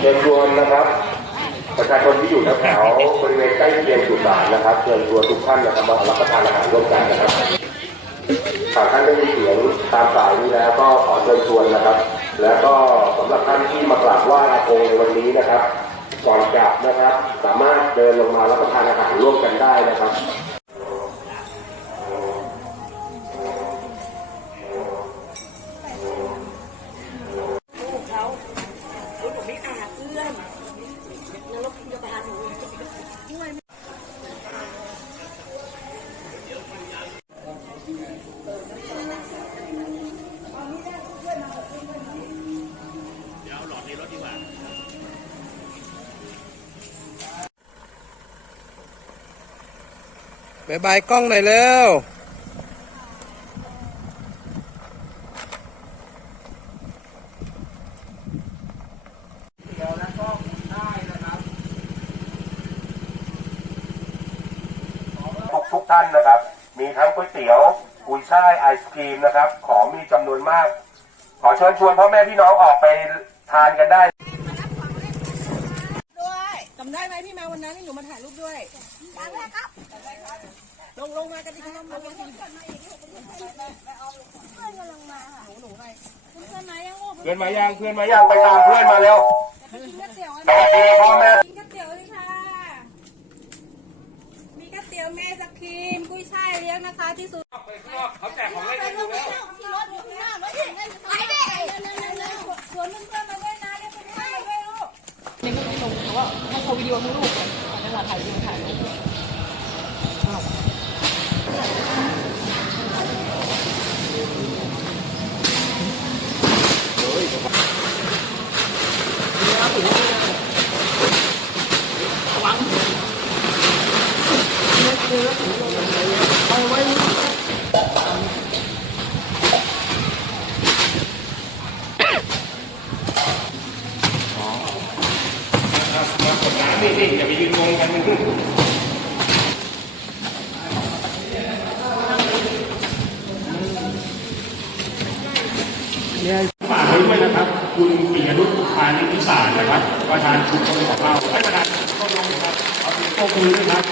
เชิญชวนนะครับ ประชาชนที่อยู่แถวบริเวณใกล้เคียงสุสานนะครับเชิญชวนทุกท่านนะครับมารับประทานอาหารร่วมกันนะครับหากท่านได้ยินเสียงตามสายนี้แล้วก็ขอเชิญชวนนะครับ แล้วก็สำหรับท่านที่มากราบไหว้อากงในวันนี้นะครับก่อนกลับนะครับ สามารถเดินลงมารับประทานอาหารร่วมกันได้นะครับ บายบายกล้องหน่อยเร็วทุกทุกท่านนะครับ มีทั้งก๋วยเตี๋ยวกุยช่ายไอศครีมนะครับ ของมีจำนวนมาก ขอเชิญชวนพ่อแม่พี่น้องออกไปทานกันได้ด้วยจำได้ไหมที่มาวันนั้นที่หนูมาถ่ายรูปด้วยจำได้ครับลงลงมากันดิครับลงมากันดิเพื่อนกำลังมาค่ะหนูหนูไปเพื่อนมายังโอ้เพื่อนมายังเพื่อนมายังไปตามเพื่อนมาเร็วกินก๋วยเตี๋ยวสวัสดีพ่อแม่กินก๋วยเตี๋ยวเลยค่ะ มีก๋วยเตี๋ยวแม่สกครีมกุ้ยช่ายเลี้ยงนะคะที่สุดเขาแจกของเล่นกันอยู่แล้วรถอยู่ข้างหน้ารถอยู่ข้างหน้าไปเด็กชวนเพื่อน เขาวิดีโอทั้งลูกเลยตอนนั้เราถ่ายวิดีโอถ่ายรูปอ้า วนี่นี่อย่าไปยืนงงกันฝากไว้ด้วยนะครับ คุณปิยนุชพานิติศารนะครับประธานชุมชนของเราให้ประธานก็ลงนะครับเอาสิงโตมือด้วยครับ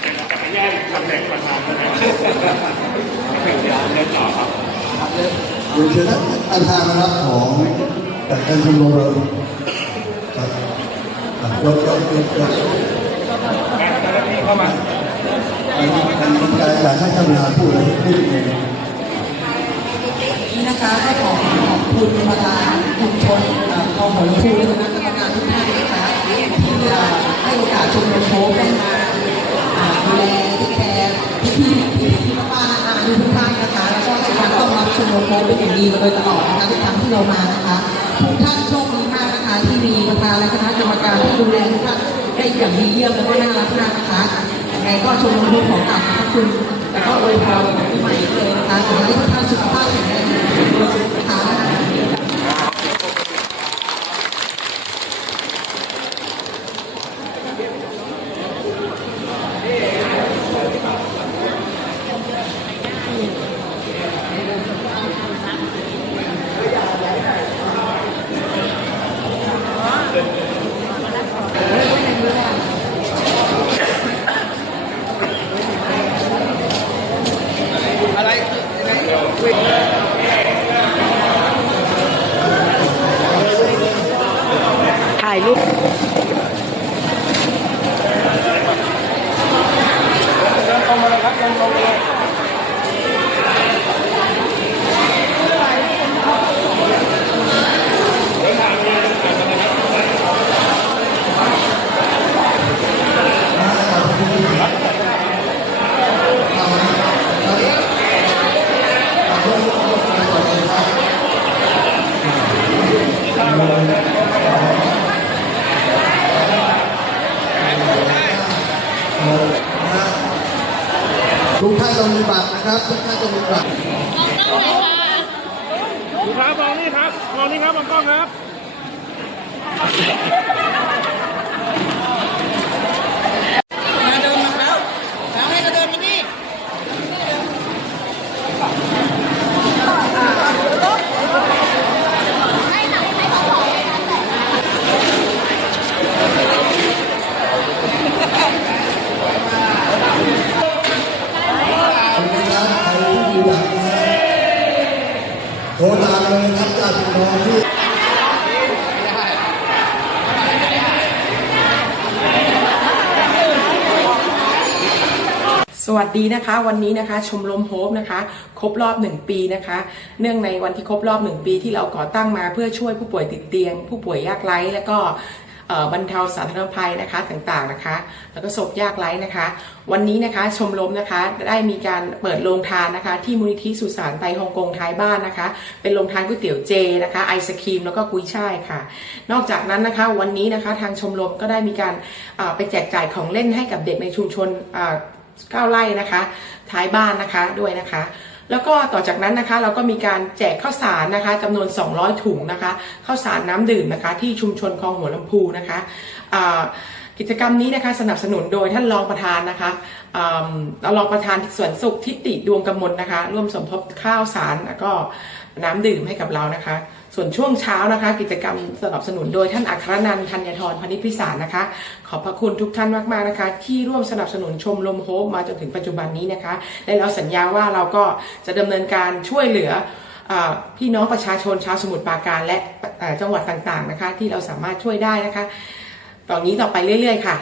แต่เราจะไปแย่งตำแหน่งประธานนะครับเดี๋ยวเดินต่อครับดี๋ยวเชิญท่านประธานนะครับของจากการชมรมเรา อะรถรถรถรถการเจ้าหน้าที่เข้ามาอันนี้อันนี้การอยากให้ท่านประธานพูดอะไรพูดเองนี่นะคะก็ขอขอบคุณประธานชุมชนเอ่อคลองหัวลำพูและคณะกรรมการทุกท่านนะคะที่ให้โอกาสชมรมโค้กได้มาดูแลที่แคร์พี่พี่พี่ป้าๆนาอาทุกท่านนะคะแล้วก็ให้การต้อนรับชมรมโค้กเป็นอย่างดีมาโดยตลอดนะคะทุกครั้งที่เรามานะคะทุกท่านโชคดีมากนะคะที่มี คณะกรรมการที่ดูแลทุกท่านได้อย่างดีเยี่ยมและก็น่ารักมากนะคะยังไงก็ชมรมโค้กของกราบขอบคุณ แล้วก็อวยพรปีใหม่เลยนะคะขอให้ทุกท่านสุขภาพแข็งแรง นะครับทุกท่านต้องมีบัตรดูครับมองนี่ครับมองนี่ครับมองกล้องครับ เลยครับญาติพี่น้องที่สวัสดีนะคะ วันนี้นะคะชมรมโฮปนะคะ ครบรอบ 1 ปีนะคะ เนื่องในวันที่ครบรอบ 1 ปีที่เราก่อตั้งมาเพื่อช่วยผู้ป่วยติดเตียง ผู้ป่วยยากไร้ และก็ บรรเทาสาธารณภัยนะคะต่างๆนะคะ แล้วก็ศพยากไร้นะคะ วันนี้นะคะชมรมนะคะได้มีการเปิดโรงทานนะคะ ที่มูลนิธิสุสานไทยฮ่องกงท้ายบ้านนะคะ เป็นโรงทานก๋วยเตี๋ยวเจนะคะไอศครีมแล้วก็กุ้ยช่ายค่ะ นอกจากนั้นนะคะวันนี้นะคะทางชมรมก็ได้มีการไปแจกจ่ายของเล่นให้กับเด็กในชุมชนก้าวไร่นะคะ ท้ายบ้านนะคะด้วยนะคะ แล้วก็ต่อจากนั้นนะคะเราก็มีการแจกข้าวสารนะคะจำนวน 200 ถุงนะคะข้าวสารน้ำดื่มนะคะ ที่ชุมชนคลองหัวลำพูนะคะอ่า กิจกรรมนี้นะคะสนับสนุนโดยท่านรองประธานนะคะอ่ารองประธานสวนสุขทิติดวงกมลนะคะ ร่วมสมทบข้าวสารแล้วก็น้ำดื่มให้กับเรานะคะ ส่วนช่วงเช้านะคะ กิจกรรมสนับสนุนโดยท่านอัครนันท์ธัญทรพนิพิสารนะคะ ขอบพระคุณทุกท่านมากๆนะคะ ที่ร่วมสนับสนุนชมรมโฮปมาจนถึงปัจจุบันนี้นะคะและเราสัญญาว่าเราก็จะดำเนินการช่วยเหลือพี่น้องประชาชนชาวสมุทรปราการและจังหวัดต่างๆนะคะ ที่เราสามารถช่วยได้นะคะ ต่อนนี้ต่อไปเรื่อย ๆ ค่ะ